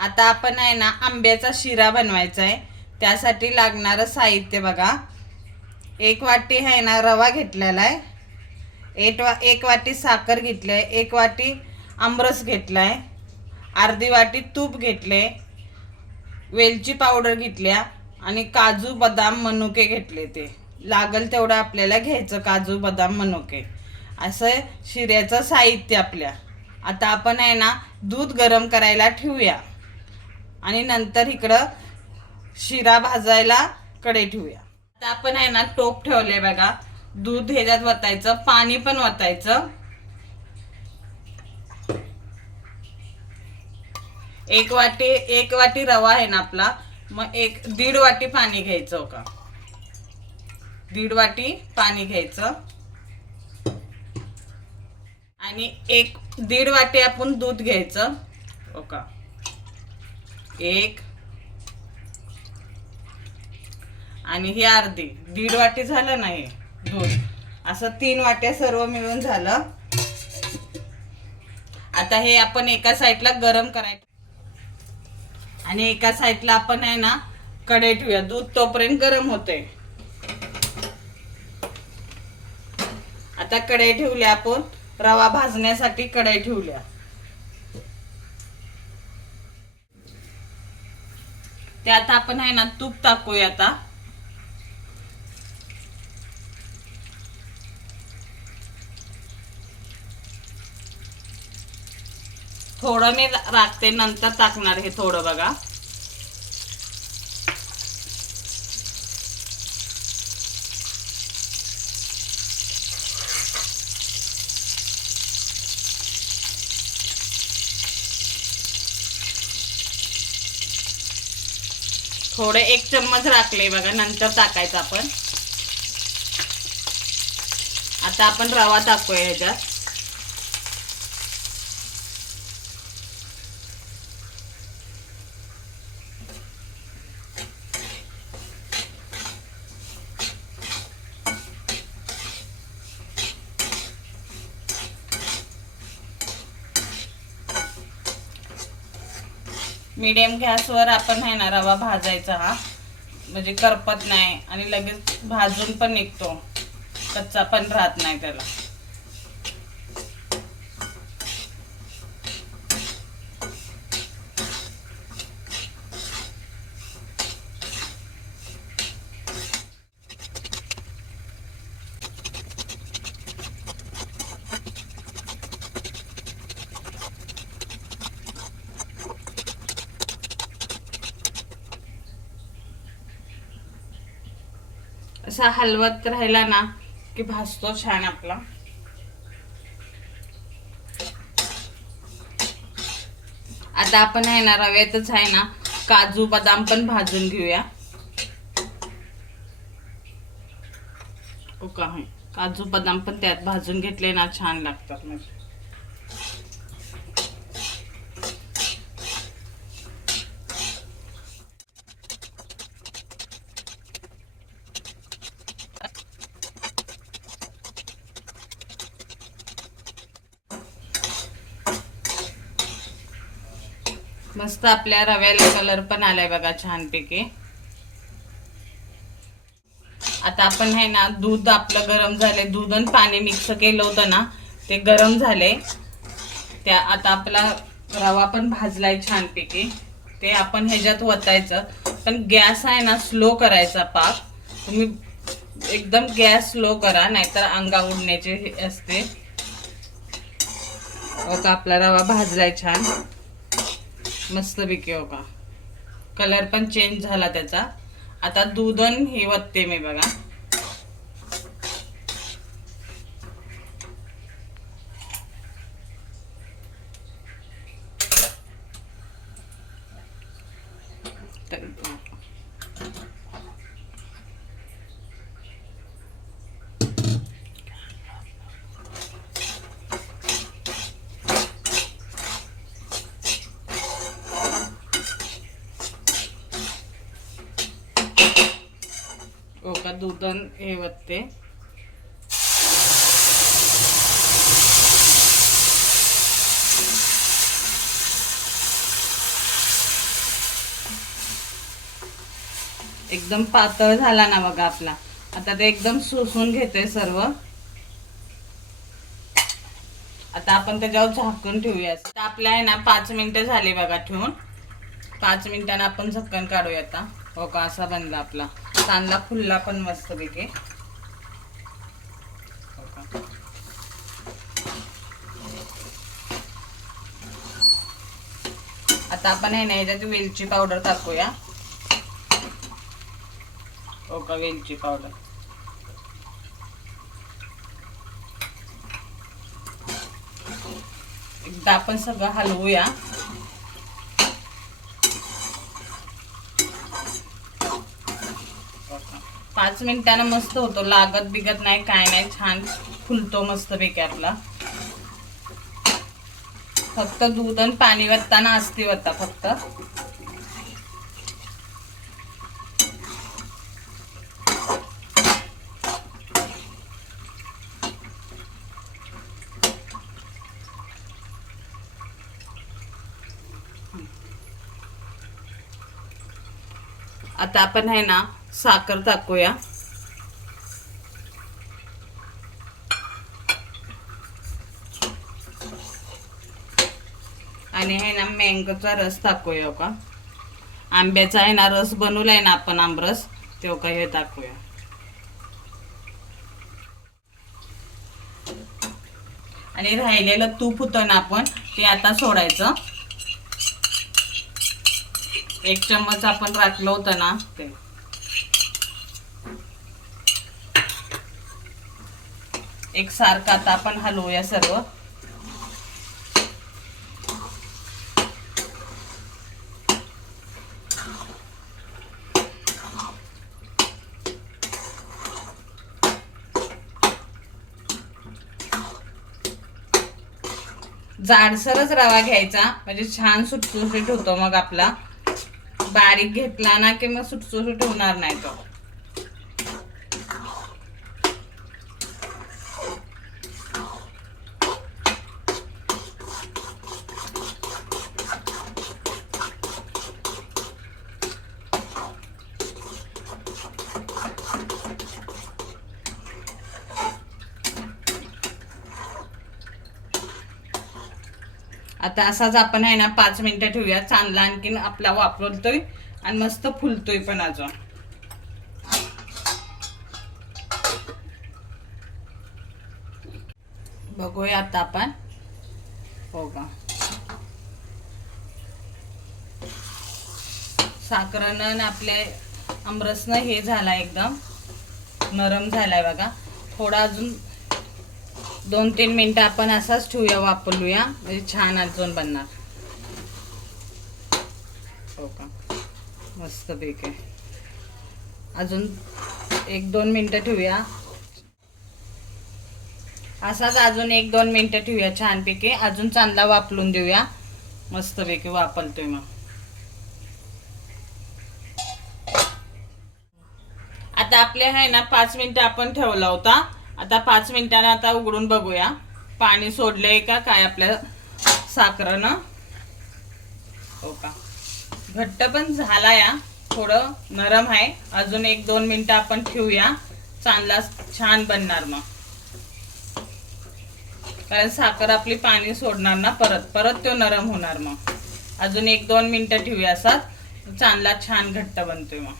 आता आपण आहे ना आंब्याचा शिरा बनवायचा आहे त्यासाठी लागणारं साहित्य बघा. एक वाटी आहे ना रवा घेतलेला आहे एक वा एक वाटी साखर घेतली आहे एक वाटी आमरस घेतला आहे अर्धी वाटी तूप घेतले वेलची पावडर घेतल्या आणि काजू बदाम मनुके घेतले ते. लागल तेवढं आपल्याला घ्यायचं काजू बदाम मनुके. असं शिऱ्याचं साहित्य आपल्या. आता आपण आहे ना दूध गरम करायला ठेवूया. आणि नंतर इकडं शिरा भाजायला कडे ठेवूया. आता आपण आहे ना टोप ठेवले बघा. दूध ह्याच्यात वतायचं पाणी पण वतायचं. एक वाटी एक वाटी रवा आहे ना आपला मग एक दीड वाटी पाणी घ्यायचं का दीड वाटी पाणी घ्यायचं. आणि एक दीड वाटी आपण दूध घ्यायचं ओका एक. आणि ही अर्धी. दीड वाटी झालं नाही दूध असं तीन वाट्या सर्व मिळून झालं. आता हे आपण एका साईडला गरम करायचं. आणि एका साईडला आपण आहे ना कढई ठेवूया. दूध तोपर्यंत गरम होते आता कढई ठेवल्या आपण. रवा भाजण्यासाठी कढई ठेवल्या. त्यात आपण आहे ना तूप टाकूया आता. थोडं मी राखते नंतर टाकणार हे थोडं बघा. थोडे एक चम्मच राखले बघा नंतर टाकायचं आपण. आता आपण रवा टाकूया ह्याच्यात. मीडियम गॅसवर आपण आहे ना रवा भाजायचा हा. म्हणजे करपत नाही आणि लगेच भाजून पण निघतो. कच्चा पण राहत नाही त्याला. असा हलवत राहिला ना की भाजतो छान आपला. आता आपण आहे ना रव्यातच आहे ना काजू बदाम पण भाजून घेऊया. हो काजू बदाम पण त्यात भाजून घेतले ना छान लागतात म्हणजे मस्त आपल्या रव्याला कलर पण आलाय बघा छानपैकी. आता आपण आहे ना दूध आपलं गरम झालंय. दूध आणि पाणी मिक्स केलं होतं ना ते गरम झाले त्या आता आपला रवा पण भाजलाय छानपैकी. ते आपण ह्याच्यात वतायचं. पण गॅस आहे ना स्लो करायचा पाक. तुम्ही एकदम गॅस स्लो करा नाहीतर अंगा उडण्याचे असते. आता आपला रवा भाजलाय छान. मस्तपैकी हो का. कलर पण चेंज झाला त्याचा. आता दूधन हे वत्ते मी बघा. तर- ఒక దూదన్ हे వత్తే एकदम पातळ झाला ना बघा आपला. आता ते एकदम सोसून घेते सर्व. आता आपण त्याच्यावर झाकून ठेवूया. आपल्या आहे ना पाच मिनिटं झाले बघा ठेवून. पाच मिनिटांना आपण झाकण काढूया आता. हो का? असा बनला आपला. कांदा फुलला पण मस्त पैकी हो आता आपण हे नाही याच्यात वेलची पावडर टाकूया. हो का? वेलची पावडर. एकदा आपण सगळं हलवूया. पाच मिनिटानं मस्त होतो. लागत बिगत नाही काय नाही. छान फुलतो मस्त पैकी आपला फक्त दूध आणि पाणी वत्ताना असते वत्ता फक्त. आता आपण आहे ना साखर टाकूया. आणि आहे ना मँगोचा रस टाकूया हो का? आंब्याचा आहे ना रस बनवलाय ना आपण आमरस तो का हे टाकूया. आणि राहिलेलं तूप होतं ना आपण ते आता सोडायचं. एक चम्मच आपण राखलं होतं ना ते. एक सारखा आता आपण हलवूया सर्व. जाडसरच रवा घ्यायचा म्हणजे छान सुटसुटीत होतो मग आपला. बारीक घेतला ना की मग सुटसुटीत होणार नाही तो. आता असाच आपण आहे ना पाच मिनिटं ठेवूया चांगला आणखीन आपला वापरतोय आणि मस्त फुलतोय पण अजून. बघूया आता आपण. हो का? साखरनं आणि आपल्या आमरसनं हे झाला एकदम. नरम झालाय बघा. थोडा अजून दोन तीन मिनटं आपण असाच ठेवूया वापरूया. म्हणजे छान अजून बनणार. हो का? मस्त बेक आहे अजून एक दोन मिनटं ठेवूया. असाच अजून एक दोन मिनिटं ठेवूया छानपैकी. अजून चांगला वापरून देऊया. मस्तपैकी वापरतोय मग. आता आपले आहे ना पाच मिनिटं आपण ठेवला होता. आता पाच मिनिटाने आता उघडून बघूया. पाणी सोडलंय का? काय आपल्या साखरनं? हो का? घट्ट पण झाला या थोडं नरम आहे. अजून एक दोन मिनटं आपण ठेवूया. चांगला छान बनणार मग. कारण साखर आपली पाणी सोडणार ना परत. परत तो नरम होणार मग. अजून एक दोन मिनटं ठेवूया असाच. चांगला छान घट्ट बनतोय मग.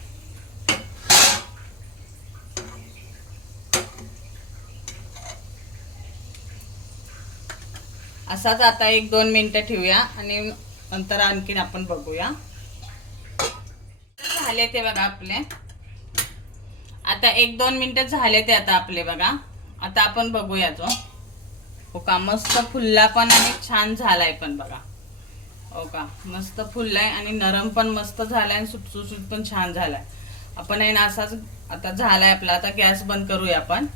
असाच आता एक दोन मिनटं ठेवूया आणि नंतर आणखीन आपण बघूया. झाले ते बघा आपले. आता एक दोन मिनटं झाले ते आता आपले बघा. आता आपण बघूया जो. हो का मस्त फुलला पण आणि छान झालाय पण बघा. हो का मस्त फुललाय आणि नरम पण मस्त झालाय आणि सुटसुटीत पण छान झालाय. आपण आहे ना असाच आता झालाय आपला. आता गॅस बंद करूया आपण.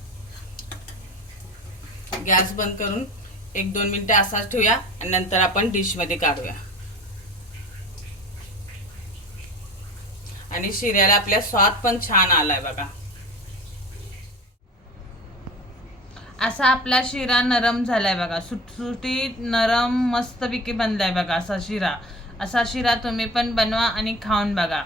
गॅस बंद करून एक दोन मिनटं असाच ठेवूया आणि नंतर आपण डिशमध्ये काढूया. आणि शिऱ्याला आपल्या स्वाद पण छान आलाय बघा. असा आपला शिरा नरम झालाय बघा. सुटसुटीत नरम मस्तपैकी बनलाय बघा असा शिरा. असा शिरा तुम्ही पण बनवा आणि खाऊन बघा.